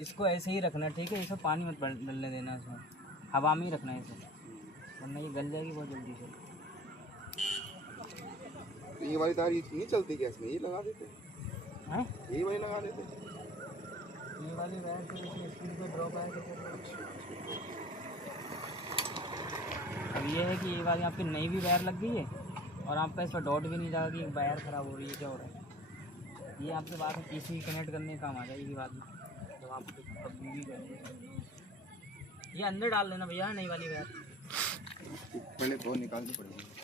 इसको ऐसे ही रखना, ठीक है? इसमें पानी मत डलने देना, इसमें हवा में ही रखना है इसे, वरना ये गल जाएगी बहुत जल्दी से। ये वाली तार ये नहीं चलती गैस में, ये लगा देते हैं? यही वाली लगा देते। ये वाली वायर तो इसमें स्पीड पे ड्रॉप आएगा। अब ये है कि ये वाली आपकी नई भी वायर लग गई है और आपका इस पर डॉट भी नहीं लगा कि वायर ख़राब हो रही है, क्या हो रहा है। ये आपके बाद में पीसी कनेक्ट करने का काम आ जाएगी बाद में, जब आप कभी भी करेंगे। ये अंदर डाल देना भैया नई वाली वायर। पहले तो निकालनी पड़ेगी।